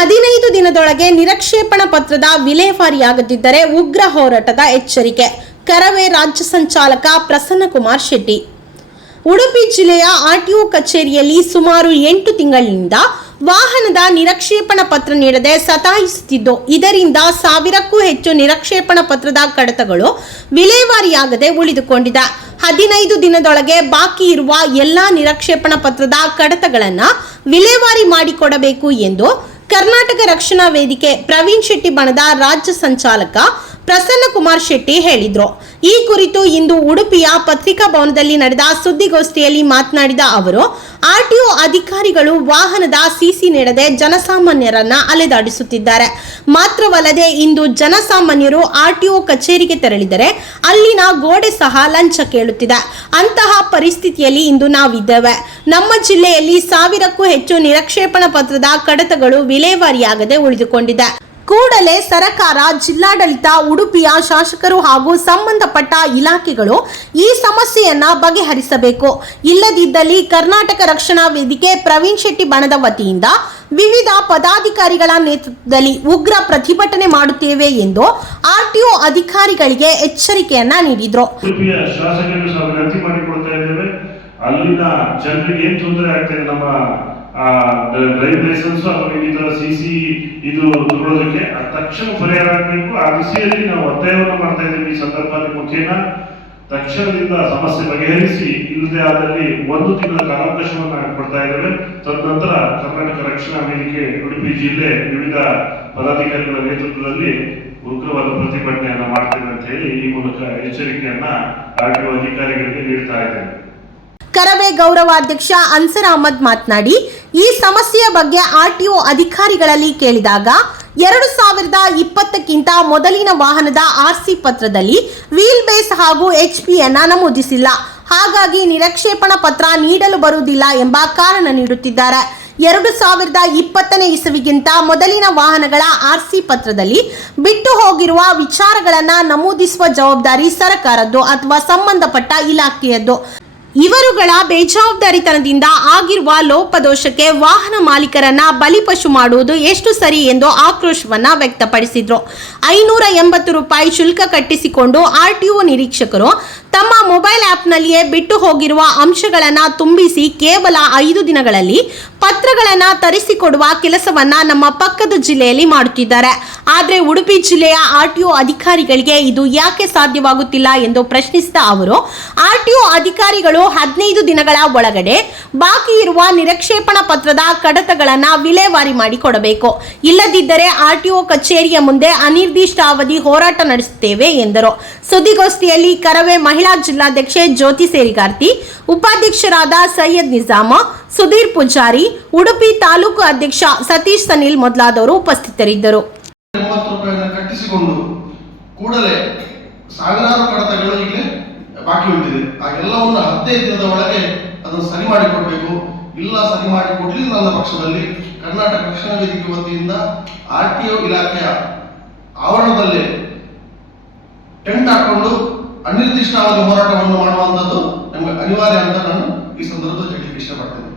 15 ದಿನದೊಳಗೆ ನಿರಕ್ಷೇಪಣಾ ಪತ್ರದ ವಿಲೇವಾರಿಯಾಗದಿದ್ದರೆ ಉಗ್ರ ಹೋರಾಟದ ಎಚ್ಚರಿಕೆ. ಕರವೇ ರಾಜ್ಯ ಸಂಚಾಲಕ ಪ್ರಸನ್ನಕುಮಾರ್ ಶೆಟ್ಟಿ. ಉಡುಪಿ ಜಿಲ್ಲೆಯ ಆರ್ಟಿಒ ಕಚೇರಿಯಲ್ಲಿ ಸುಮಾರು 8 ತಿಂಗಳಿನಿಂದ ವಾಹನದ ನಿರಕ್ಷೇಪಣಾ ಪತ್ರ ನೀಡದೆ ಸತಾಯಿಸುತ್ತಿದ್ದು, ಇದರಿಂದ 1000ಕ್ಕೂ ಹೆಚ್ಚು ನಿರಕ್ಷೇಪಣಾ ಪತ್ರದ ಕಡತಗಳು ವಿಲೇವಾರಿಯಾಗದೆ ಉಳಿದುಕೊಂಡಿದೆ. 15 ದಿನದೊಳಗೆ ಬಾಕಿ ಇರುವ ಎಲ್ಲಾ ನಿರಕ್ಷೇಪಣಾ ಪತ್ರದ ಕಡತಗಳನ್ನು ವಿಲೇವಾರಿ ಮಾಡಿಕೊಡಬೇಕು ಎಂದು ಕರ್ನಾಟಕ ರಕ್ಷಣಾ ವೇದಿಕೆ ಪ್ರವೀಣ್ ಶೆಟ್ಟಿ ಬಣದ ರಾಜ್ಯ ಸಂಚಾಲಕ ಪ್ರಸನ್ನಕುಮಾರ್ ಶೆಟ್ಟಿ ಹೇಳಿದರು. ಈ ಕುರಿತು ಇಂದು ಉಡುಪಿಯ ಪತ್ರಿಕಾ ಭವನದಲ್ಲಿ ನಡೆದ ಸುದ್ದಿಗೋಷ್ಠಿಯಲ್ಲಿ ಮಾತನಾಡಿದ ಅವರು, ಆರ್ಟಿಒ ಅಧಿಕಾರಿಗಳು ವಾಹನದ ಸಿಸಿ ನೀಡದೆ ಜನಸಾಮಾನ್ಯರನ್ನ ಅಲೆದಾಡಿಸುತ್ತಿದ್ದಾರೆ. ಮಾತ್ರವಲ್ಲದೆ ಇಂದು ಜನಸಾಮಾನ್ಯರು ಆರ್ಟಿಒ ಕಚೇರಿಗೆ ತೆರಳಿದರೆ ಅಲ್ಲಿನ ಗೋಡೆ ಸಹ ಲಂಚ ಕೇಳುತ್ತಿದೆ. ಅಂತಹ ಪರಿಸ್ಥಿತಿಯಲ್ಲಿ ಇಂದು ನಾವಿದ್ದೇವೆ. ನಮ್ಮ ಜಿಲ್ಲೆಯಲ್ಲಿ 1000ಕ್ಕೂ ಹೆಚ್ಚು ನಿರಕ್ಷೇಪಣಾ ಪತ್ರದ ಕಡತಗಳು ವಿಲೇವಾರಿಯಾಗದೆ ಉಳಿದುಕೊಂಡಿದೆ. ಕೂಡಲೇ ಸರ್ಕಾರ, ಜಿಲ್ಲಾಡಳಿತ, ಉಡುಪಿಯ ಶಾಸಕರು ಹಾಗೂ ಸಂಬಂಧಪಟ್ಟ ಇಲಾಖೆಗಳು ಈ ಸಮಸ್ಯೆಯನ್ನ ಬಗೆಹರಿಸಬೇಕು. ಇಲ್ಲದಿದ್ದಲ್ಲಿ ಕರ್ನಾಟಕ ರಕ್ಷಣಾ ವೇದಿಕೆ ಪ್ರವೀಣ್ ಶೆಟ್ಟಿ ಬಣದ ವತಿಯಿಂದ ವಿವಿಧ ಪದಾಧಿಕಾರಿಗಳ ನೇತೃತ್ವದಲ್ಲಿ ಉಗ್ರ ಪ್ರತಿಭಟನೆ ಮಾಡುತ್ತೇವೆ ಎಂದು ಆರ್ಟಿಒ ಅಧಿಕಾರಿಗಳಿಗೆ ಎಚ್ಚರಿಕೆಯನ್ನ ನೀಡಿದರು. ಅಲ್ಲಿನ ಜನರಿಗೆ ಏನ್ ತೊಂದರೆ ಆಗ್ತದೆ, ನಮ್ಮ ಡ್ರೈವಿಂಗ್ ಲೈಸೆನ್ಸ್ ಅಥವಾ ಇನ್ನಿತರ ಸಿಸಿ ಇದು ತಗೊಳ್ಳೋದಕ್ಕೆ ತಕ್ಷಣ ಪರಿಹಾರ ಆಗಬೇಕು. ಆ ದಿಸೆಯಲ್ಲಿ ನಾವು ಒತ್ತಾಯವನ್ನು ಮಾಡ್ತಾ ಇದ್ದೇವೆ. ಈ ಸಂದರ್ಭದಲ್ಲಿ ಮುಖೇನ ತಕ್ಷಣದಿಂದ ಸಮಸ್ಯೆ ಬಗೆಹರಿಸಿ, ಇಲ್ಲದೆ ಆದಲ್ಲಿ 1 ತಿಂಗಳ ಕಾಲಾವಕಾಶವನ್ನು ಕೊಡ್ತಾ ಇದ್ದೇವೆ. ತದನಂತರ ಕರ್ನಾಟಕ ರಕ್ಷಣಾ ವೇದಿಕೆ ಉಡುಪಿ ಜಿಲ್ಲೆ ವಿವಿಧ ಪದಾಧಿಕಾರಿಗಳ ನೇತೃತ್ವದಲ್ಲಿ ಉಗ್ರವಾದ ಪ್ರತಿಭಟನೆಯನ್ನ ಮಾಡ್ತೇವೆ ಅಂತ ಹೇಳಿ ಈ ಮೂಲಕ ಎಚ್ಚರಿಕೆಯನ್ನ ಆರ್ಟಿಒ ಅಧಿಕಾರಿಗಳಿಗೆ ನೀಡ್ತಾ ಇದ್ದೇವೆ. ಕರವೇ ಗೌರವಾಧ್ಯಕ್ಷ ಅನ್ಸರ್ ಅಹಮದ್ ಮಾತನಾಡಿ, ಈ ಸಮಸ್ಯೆಯ ಬಗ್ಗೆ ಆರ್ಟಿಒ ಅಧಿಕಾರಿಗಳಲ್ಲಿ ಕೇಳಿದಾಗ 2020ಕ್ಕಿಂತ ಮೊದಲಿನ ವಾಹನದ ಆರ್ಸಿ ಪತ್ರದಲ್ಲಿ ವೀಲ್ ಬೇಸ್ ಹಾಗೂ HPಯನ್ನ ನಮೂದಿಸಿಲ್ಲ. ಹಾಗಾಗಿ ನಿರಕ್ಷೇಪಣಾ ಪತ್ರ ನೀಡಲು ಬರುವುದಿಲ್ಲ ಎಂಬ ಕಾರಣ ನೀಡುತ್ತಿದ್ದಾರೆ. 2020ನೇ ಇಸವಿಗಿಂತ ಮೊದಲಿನ ವಾಹನಗಳ ಆರ್ಸಿ ಪತ್ರದಲ್ಲಿ ಬಿಟ್ಟು ಹೋಗಿರುವ ವಿಚಾರಗಳನ್ನು ನಮೂದಿಸುವ ಜವಾಬ್ದಾರಿ ಸರ್ಕಾರದ್ದು ಅಥವಾ ಸಂಬಂಧಪಟ್ಟ ಇಲಾಖೆಯದ್ದು. ಇವರುಗಳ ಬೇಜವಾಬ್ದಾರಿತನದಿಂದ ಆಗಿರುವ ಲೋಪದೋಷಕ್ಕೆ ವಾಹನ ಮಾಲೀಕರನ್ನ ಬಲಿಪಶು ಮಾಡುವುದು ಎಷ್ಟು ಸರಿ ಎಂದು ಆಕ್ರೋಶವನ್ನ ವ್ಯಕ್ತಪಡಿಸಿದ್ರು. 580 ರೂಪಾಯಿ ಶುಲ್ಕ ಕಟ್ಟಿಸಿಕೊಂಡು ಆರ್ಟಿಒ ನಿರೀಕ್ಷಕರು ತಮ್ಮ ಮೊಬೈಲ್ ಆಪ್ನಲ್ಲಿಯೇ ಬಿಟ್ಟು ಹೋಗಿರುವ ಅಂಶಗಳನ್ನು ತುಂಬಿಸಿ ಕೇವಲ 5 ದಿನಗಳಲ್ಲಿ ಪತ್ರಗಳನ್ನು ತರಿಸಿಕೊಡುವ ಕೆಲಸವನ್ನ ನಮ್ಮ ಪಕ್ಕದ ಜಿಲ್ಲೆಯಲ್ಲಿ ಮಾಡುತ್ತಿದ್ದಾರೆ. ಆದರೆ ಉಡುಪಿ ಜಿಲ್ಲೆಯ ಆರ್ಟಿಒ ಅಧಿಕಾರಿಗಳಿಗೆ ಇದು ಯಾಕೆ ಸಾಧ್ಯವಾಗುತ್ತಿಲ್ಲ ಎಂದು ಪ್ರಶ್ನಿಸಿದ ಅವರು, ಆರ್ಟಿಒ ಅಧಿಕಾರಿಗಳು 15 ದಿನಗಳ ಒಳಗಡೆ ಬಾಕಿ ಇರುವ ನಿರಕ್ಷೇಪಣಾ ಪತ್ರದ ಕಡತಗಳನ್ನು ವಿಲೇವಾರಿ ಮಾಡಿಕೊಡಬೇಕು. ಇಲ್ಲದಿದ್ದರೆ ಆರ್ಟಿಒ ಕಚೇರಿಯ ಮುಂದೆ ಅನಿರ್ದಿಷ್ಟಾವಧಿ ಹೋರಾಟ ನಡೆಸುತ್ತೇವೆ ಎಂದರು. ಸುದ್ದಿಗೋಷ್ಠಿಯಲ್ಲಿ ಕರವೇ ಮಹಿಳಾ ಜಿಲ್ಲಾಧ್ಯಕ್ಷೆ ಜ್ಯೋತಿ ಸೇರಿಗಾರ್ತಿ, ಉಪಾಧ್ಯಕ್ಷರಾದ ಸೈಯದ್ ನಿಜಾಮ, ಸುಧೀರ್ ಪೂಜಾರಿ, ಉಡುಪಿ ತಾಲೂಕು ಅಧ್ಯಕ್ಷ ಸತೀಶ್ ಸನಿಲ್ ಮೊದಲಾದವರು ಉಪಸ್ಥಿತರಿದ್ದರು. 80 ರೂಪಾಯಿಯನ್ನು ಕಟ್ಟಿಸಿಕೊಂಡು ಕೂಡಲೇ ಸಾವಿರಾರು ಕಡತಗಳು ಈಗಲೇ ಬಾಕಿ ಉಳಿದಿದೆ. ಆ ಎಲ್ಲವನ್ನು 15 ದಿನದ ಒಳಗೆ ಅದನ್ನು ಸರಿ ಮಾಡಿಕೊಡ್ಬೇಕು. ಇಲ್ಲ ಸರಿ ಮಾಡಿಕೊಡ್ಲಿಲ್ಲ ನನ್ನ ಪಕ್ಷದಲ್ಲಿ ಕರ್ನಾಟಕ ರಕ್ಷಣಾ ವೇದಿಕೆ ವತಿಯಿಂದ ಆರ್ಟಿಒ ಇಲಾಖೆಯ ಆವರಣದಲ್ಲಿ ಟೆಂಟ್ ಹಾಕೊಂಡು ಅನಿರ್ದಿಷ್ಟಾವಧಿ ಹೋರಾಟವನ್ನು ಮಾಡುವಂಥದ್ದು ನಮಗೆ ಅನಿವಾರ್ಯ ಅಂತ ನಾನು ಈ ಸಂದರ್ಭದಲ್ಲಿ ಹೇಳಲಿಕ್ಕೆ ಇಷ್ಟಪಡ್ತೇನೆ.